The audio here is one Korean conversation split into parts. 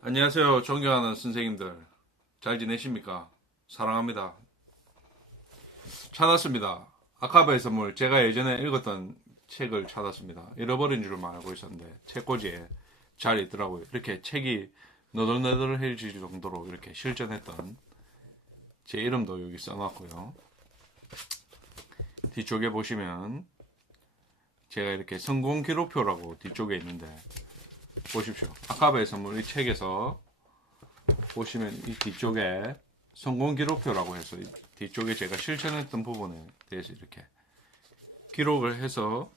안녕하세요. 존경하는 선생님들. 잘 지내십니까? 사랑합니다. 찾았습니다. 아카바의 선물. 제가 예전에 읽었던 책을 찾았습니다. 잃어버린 줄만 알고 있었는데, 책꽂이에 잘 있더라고요. 이렇게 책이 너덜너덜해질 정도로 이렇게 실전했던 제 이름도 여기 써놨고요. 뒤쪽에 보시면, 제가 이렇게 성공 기록표라고 뒤쪽에 있는데, 보십시오. 아카바의 선물 이 책에서 보시면 이 뒤쪽에 성공 기록표라고 해서 이 뒤쪽에 제가 실천했던 부분에 대해서 이렇게 기록을 해서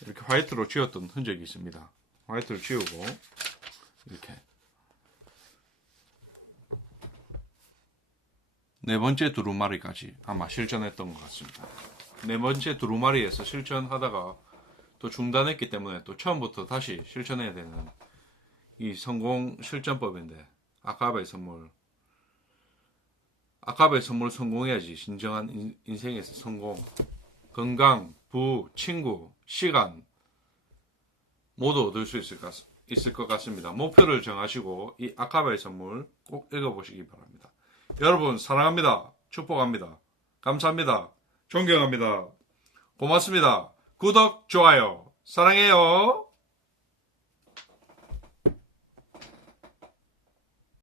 이렇게 화이트로 지웠던 흔적이 있습니다. 화이트로 지우고 이렇게 네 번째 두루마리까지 아마 실전했던 것 같습니다. 네 번째 두루마리에서 실전하다가 또 중단했기 때문에 또 처음부터 다시 실천해야 되는 이 성공 실전법인데 아카바의 선물 아카바의 선물 성공해야지 진정한 인- 인생에서 성공 건강, 부, 친구, 시간 모두 얻을 수 있을 것, 같- 있을 것 같습니다. 목표를 정하시고 이 아카바의 선물 꼭 읽어보시기 바랍니다. 여러분 사랑합니다. 축복합니다. 감사합니다. 존경합니다. 고맙습니다. 구독, 좋아요. 사랑해요.